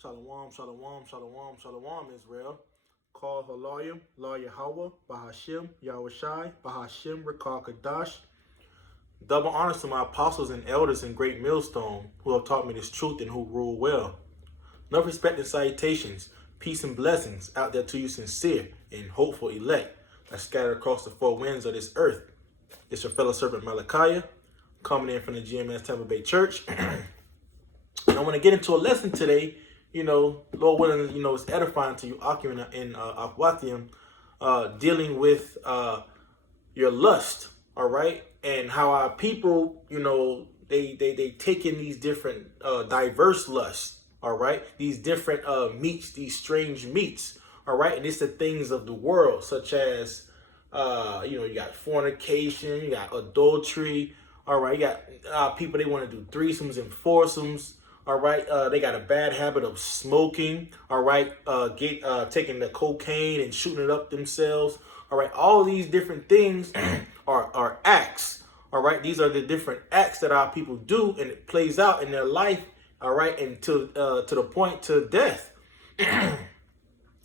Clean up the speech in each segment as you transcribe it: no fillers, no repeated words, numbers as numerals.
Shalom, shalom, shalom, shalom, Israel. Call Halayim, La Yahweh, Bahashim, Yahweh Shai, Bahashim, Rekal Kadash. Double honors to my apostles and elders in Great Millstone who have taught me this truth and who rule well. Enough respect and salutations, peace and blessings out there to you sincere and hopeful elect that scattered across the four winds of this earth. It's your fellow servant Malachi, coming in from the GMS Tampa Bay Church. And I want to get into a lesson today. Lord willing, it's edifying to you, Akim and Akwathium, dealing with your lust, all right, and how our people, they take in these different diverse lusts, all right, these different meats, these strange meats, all right, and it's the things of the world, such as, you got fornication, you got adultery, all right, you got people, they want to do threesomes and foursomes. All right, they got a bad habit of smoking. All right, taking the cocaine and shooting it up themselves. All right, all these different things are acts. All right, these are the different acts that our people do, and it plays out in their life. All right, and to the point to death.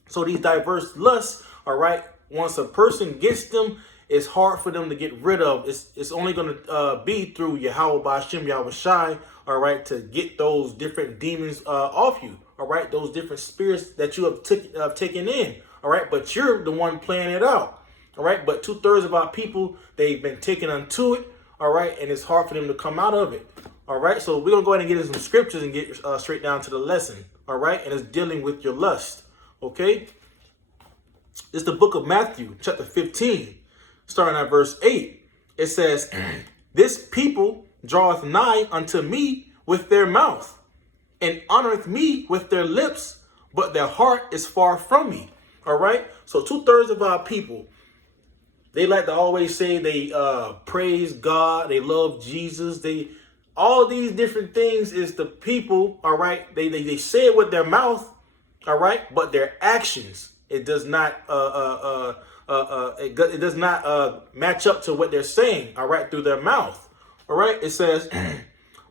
So these diverse lusts. All right, once a person gets them, it's hard for them to get rid of. It's only going to be through Yahweh Ba'Shem Yahweh Shai, all right, to get those different demons off you, all right, those different spirits that you have taken in, all right, but you're the one playing it out, all right, but 2/3 of our people, they've been taken unto it, all right, and it's hard for them to come out of it, all right, so we're going to go ahead and get into some scriptures and get straight down to the lesson, all right, and it's dealing with your lust, okay. It's the book of Matthew, chapter 15. Starting at verse 8, it says, "This people draweth nigh unto me with their mouth, and honoreth me with their lips, but their heart is far from me." All right. So 2/3 of our people, they like to always say they praise God, they love Jesus, all these different things is the people. All right. They say it with their mouth. All right, but their actions, it does not it does not match up to what they're saying, all right, through their mouth. All right, it says,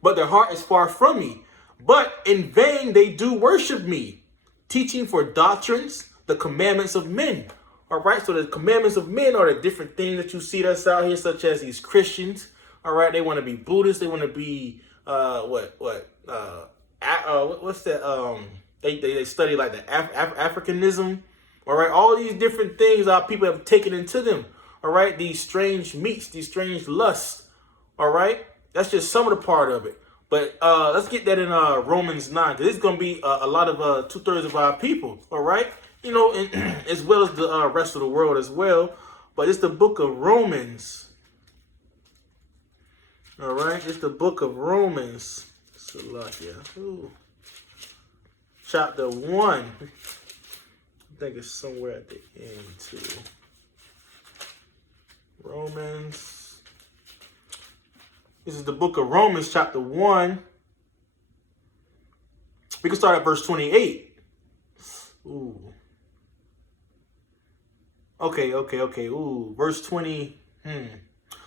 "But their heart is far from me, but in vain they do worship me, teaching for doctrines the commandments of men." All right, so the commandments of men are the different things that you see that's out here, such as these Christians. All right, they want to be Buddhists, they want to be what's that? They study like the Africanism. All right, all these different things our people have taken into them. All right, these strange meats, these strange lusts. All right, that's just some of the part of it. But let's get that in Romans 9, because it's going to be a lot of 2/3 of our people. All right, and, as well as the rest of the world as well. But it's the book of Romans. All right, it's the book of Romans. Chapter 1. I think it's somewhere at the end too. Romans. This is the book of Romans, chapter 1. We can start at verse 28. Ooh. Okay. Ooh, verse 20.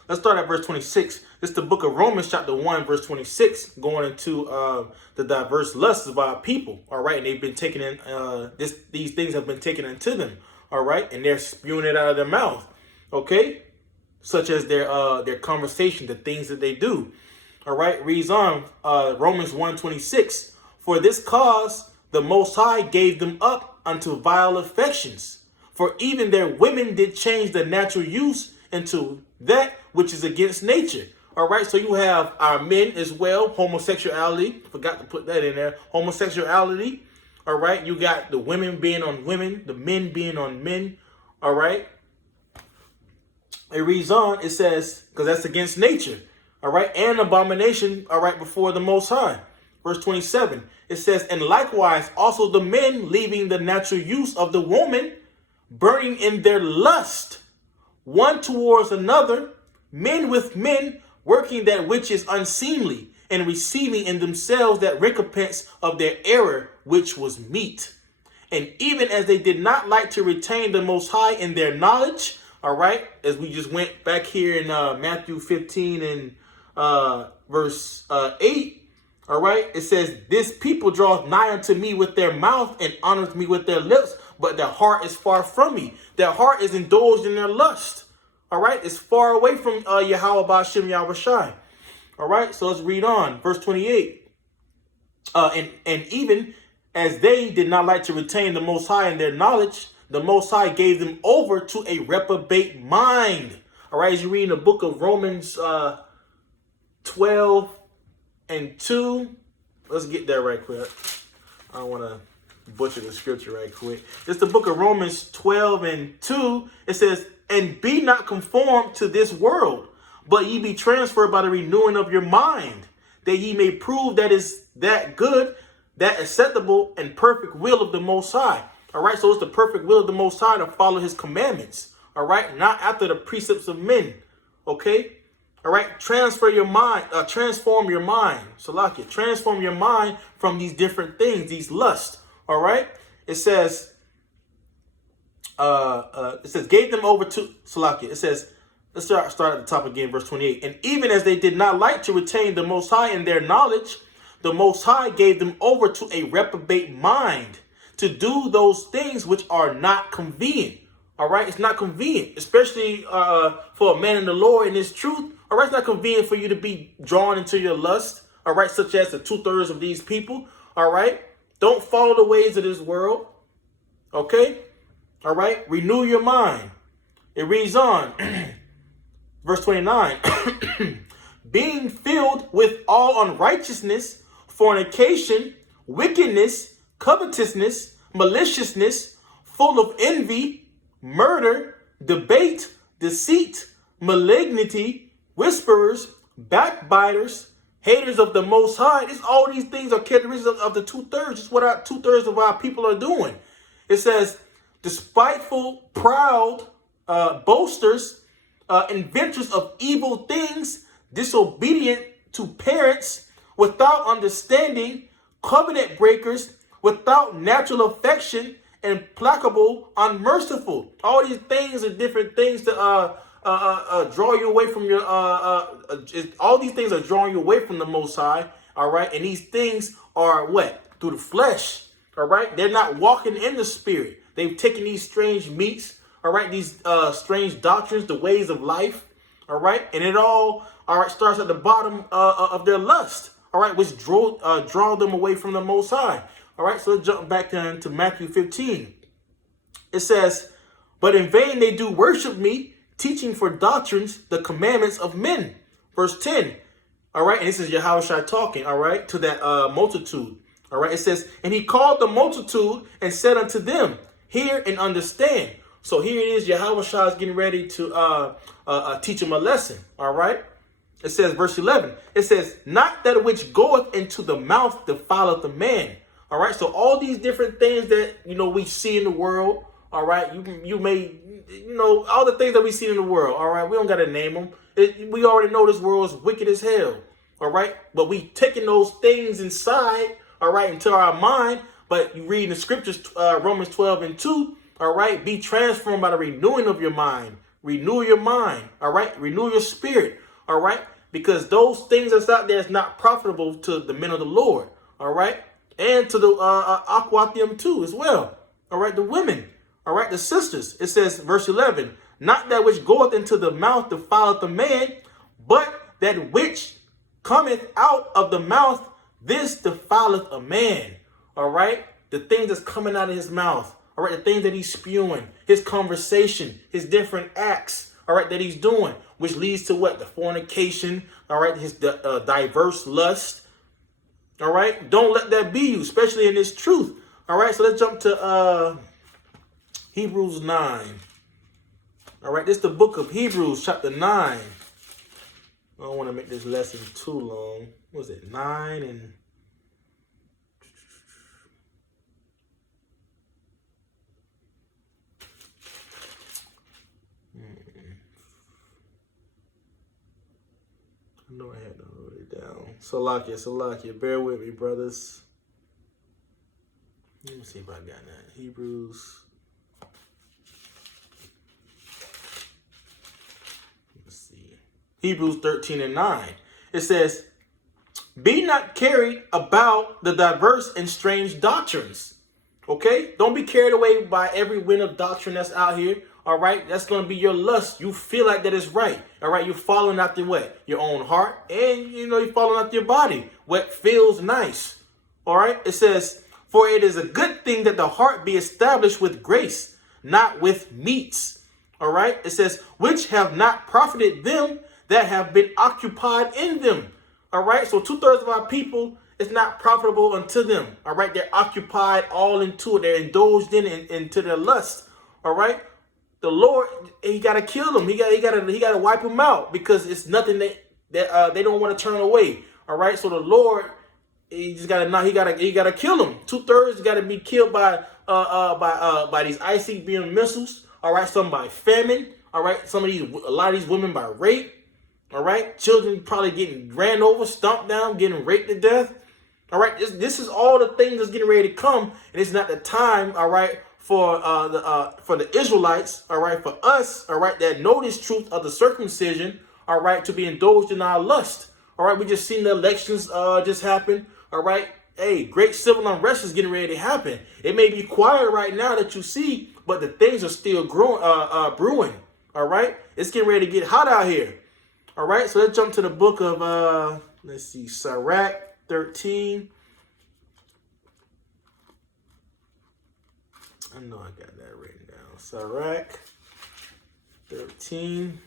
Let's start at verse 26. This is the book of Romans, chapter 1, verse 26, going into the diverse lusts of our people. All right, and they've been taken in. These things have been taken into them. All right, and they're spewing it out of their mouth. Okay, such as their conversation, the things that they do. All right, reads on Romans 1:26. "For this cause the Most High gave them up unto vile affections. For even their women did change the natural use into that which is against nature." All right, so you have our men as well, homosexuality. Forgot to put that in there. Homosexuality. All right, you got the women being on women, the men being on men. All right. It reads on, it says, because that's against nature. All right, and abomination, all right, before the Most High. Verse 27, it says, "And likewise also the men, leaving the natural use of the woman, burning in their lust one towards another, men with men, working that which is unseemly, and receiving in themselves that recompense of their error, which was meat. And even as they did not like to retain the Most High in their knowledge," all right, as we just went back here in Matthew 15 and verse 8, All right. It says, this people draweth nigh unto me with their mouth and honors me with their lips, but their heart is far from me. Their heart is indulged in their lust. All right. It's far away from Yahweh Ba'ashem Yahweh Shai. All right. So let's read on. Verse 28. And even as they did not like to retain the Most High in their knowledge, the Most High gave them over to a reprobate mind. All right. As you read in the book of Romans 12 and 2. Let's get there right quick. I don't want to butcher the scripture right quick. It's the book of Romans 12 and 2. It says, and be not conformed to this world, but ye be transferred by the renewing of your mind, that ye may prove that is that good, that acceptable and perfect will of the Most High. All right. So it's the perfect will of the Most High to follow his commandments. All right. Not after the precepts of men. Okay. All right, transform your mind. Salakia, transform your mind from these different things, these lusts. All right, it says, gave them over to Salakia. It says, let's start at the top again, verse 28. And even as they did not like to retain the Most High in their knowledge, the Most High gave them over to a reprobate mind to do those things which are not convenient. All right, it's not convenient, especially for a man in the Lord in his truth. All right, it's not convenient for you to be drawn into your lust. All right, such as the 2/3 of these people. All right, don't follow the ways of this world. Okay, all right, renew your mind. It reads on, verse 29, being filled with all unrighteousness, fornication, wickedness, covetousness, maliciousness, full of envy, murder, debate, deceit, malignity, whisperers, backbiters, haters of the Most High. All these things are characteristics of the 2/3. It's what our 2/3 of our people are doing. It says, despiteful, proud, boasters, inventors of evil things, disobedient to parents, without understanding, covenant breakers, without natural affection, implacable, unmerciful. All these things are different things to draw you away from your all these things are drawing you away from the Most High. All right, and these things are what? Through the flesh. All right, they're not walking in the spirit. They've taken these strange meats. All right, these strange doctrines, the ways of life. All right, and it all right starts at the bottom of their lust. All right, which draw them away from the Most High. All right, so let's jump back down to Matthew 15. It says, but in vain they do worship me, teaching for doctrines the commandments of men. Verse 10. All right, and this is Yahushua talking, all right, to that multitude. All right, it says, and he called the multitude and said unto them, hear and understand. So here it is, Yahushua is getting ready to teach them a lesson. All right. It says, verse 11, it says, not that which goeth into the mouth defileth the man. All right. So all these different things that, we see in the world. All right. You may, all the things that we see in the world. All right. We don't got to name them. We already know this world is wicked as hell. All right. But we taking those things inside. All right. Into our mind. But you read in the scriptures, Romans 12 and 2. All right. Be transformed by the renewing of your mind. Renew your mind. All right. Renew your spirit. All right. Because those things that's out there is not profitable to the men of the Lord. All right. And to the Aquathium too as well. All right. The women. All right. The sisters. It says, verse 11, not that which goeth into the mouth defileth the man, but that which cometh out of the mouth, this defileth a man. All right. The things that's coming out of his mouth. All right. The things that he's spewing, his conversation, his different acts. All right. That he's doing, which leads to what? The fornication. All right. His diverse lust. All right. Don't let that be you, especially in this truth. All right. So let's jump to Hebrews 9. All right. This is the book of Hebrews, chapter 9. I don't want to make this lesson too long. What was it? 9 and... I know I had to hold it down. Salakia. Bear with me, brothers. Let me see if I got that. Hebrews. Let's see. Hebrews 13 and 9. It says, Be not carried about the diverse and strange doctrines. Okay? Don't be carried away by every wind of doctrine that's out here. All right? That's going to be your lust. You feel like that is right. All right? You're following after what? Your own heart. And, you're following after your body. What feels nice. All right? It says, for it is a good thing that the heart be established with grace, not with meats. All right? It says, which have not profited them that have been occupied in them. All right? So 2/3 of our people, it's not profitable unto them. All right? They're occupied all into it. They're indulged into their lust. All right? The Lord, he got to kill them. He got to wipe them out, because it's nothing that they don't want to turn away. All right? So the Lord, he got to kill them. 2/3 got to be killed by these ICBM missiles. All right? Some by famine. All right? A lot of these women by rape. All right? Children probably getting ran over, stomped down, getting raped to death. All right? This is all the things that's getting ready to come, and it's not the time, all right, for the Israelites, all right, for us, all right, that know this truth of the circumcision, all right, to be indulged in our lust. All right? We just seen the elections just happen. All right? Hey, great civil unrest is getting ready to happen. It may be quiet right now that you see, but the things are still brewing. All right? It's getting ready to get hot out here. All right, so let's jump to the book of, let's see, Sirach 13. I know I got that written down. Sirach 13.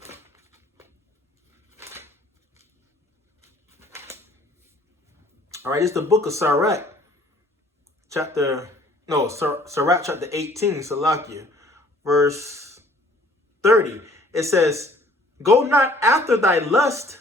All right, it's the book of Sirach, Sirach chapter 18, Salakia, verse 30. It says, go not after thy lust,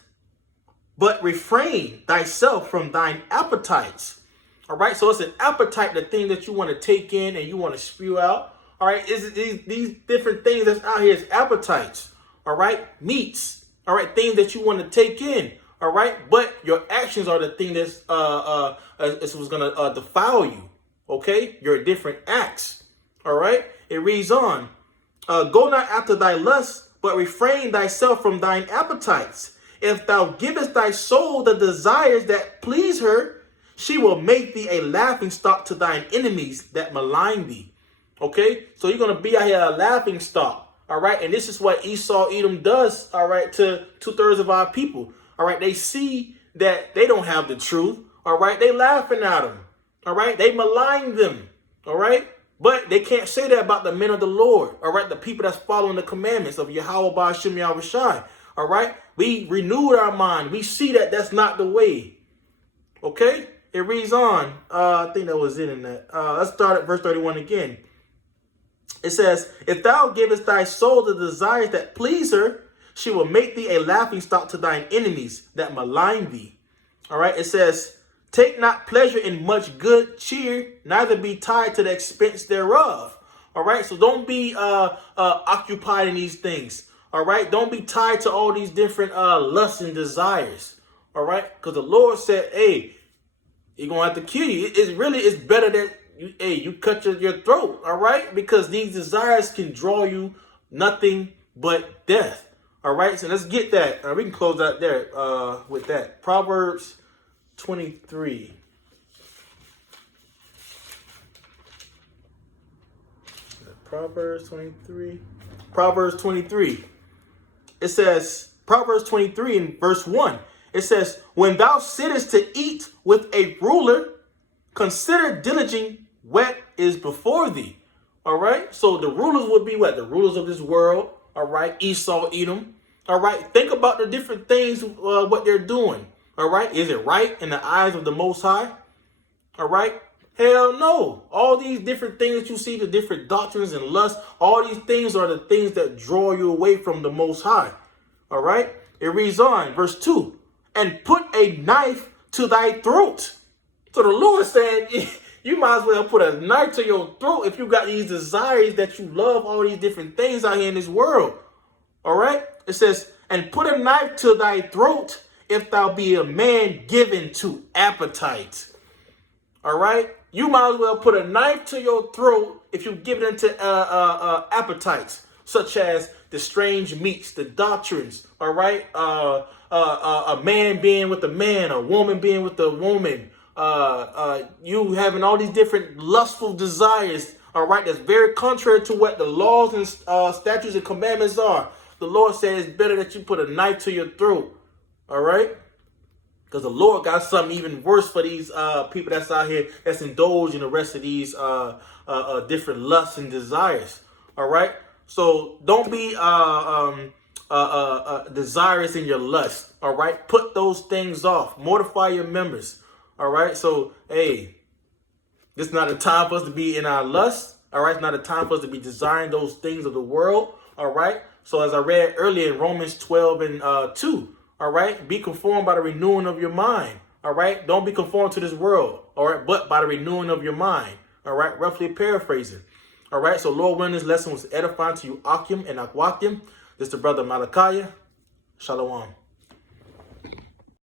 but refrain thyself from thine appetites. All right, so it's an appetite, the thing that you want to take in and you want to spew out. All right, these different things that's out here is appetites. All right, meats. All right, things that you want to take in. All right, but your actions are the thing that's was gonna defile you. Okay, your different acts. All right, it reads on. Go not after thy lust, but refrain thyself from thine appetites. If thou givest thy soul the desires that please her, she will make thee a laughing stock to thine enemies that malign thee. Okay, so you're going to be out here a laughing stock. All right, and this is what Esau, Edom does, all right, to 2/3 of our people. All right, they see that they don't have the truth. All right, they laughing at them. All right, they malign them. All right. But they can't say that about the men of the Lord, all right? The people that's following the commandments of Yahweh Ba'ashem Yahweh Shai, all right? We renewed our mind. We see that that's not the way, okay? It reads on. I think that was it in that. Let's start at verse 31 again. It says, if thou givest thy soul the desires that please her, she will make thee a laughing stock to thine enemies that malign thee. All right? It says, take not pleasure in much good cheer, neither be tied to the expense thereof. All right, so don't be occupied in these things. All right, don't be tied to all these different lusts and desires. All right, because the Lord said, hey, He's gonna have to kill you. It's better that you cut your throat. All right, because these desires can draw you nothing but death. All right, so let's get that. We can close out there with that. Proverbs 23. Proverbs 23. Proverbs 23. It says, Proverbs 23 in verse 1. It says, when thou sittest to eat with a ruler, consider diligent what is before thee. All right. So the rulers would be what? The rulers of this world. All right. Esau, Edom. All right. Think about the different things, what they're doing. All right. Is it right in the eyes of the Most High? All right. Hell no. All these different things that you see, the different doctrines and lusts, all these things are the things that draw you away from the Most High. All right. It reads on, verse 2, and put a knife to thy throat. So the Lord is saying, you might as well put a knife to your throat if you got these desires that you love all these different things out here in this world. All right. It says, and put a knife to thy throat if thou be a man given to appetite. All right. You might as well put a knife to your throat if you give it into appetites. such as the strange meats, the doctrines, all right? A man being with a man, a woman being with a woman, you having all these different lustful desires, all right? That's very contrary to what the laws and statutes and commandments are. The Lord says it's better that you put a knife to your throat, all right? Because the Lord got something even worse for these people that's out here that's indulged in the rest of these different lusts and desires. All right. So don't be desirous in your lust. All right. Put those things off. Mortify your members. All right. So, hey, this is not a time for us to be in our lust. All right. It's not a time for us to be desiring those things of the world. All right. So as I read earlier in Romans 12 and 2. All right. Be conformed by the renewing of your mind. All right. Don't be conformed to this world. All right. But by the renewing of your mind. All right. Roughly paraphrasing. All right. So Lord willing, this lesson was edifying to you, Akim and Akwakim. This is the brother Malachi. Shalom.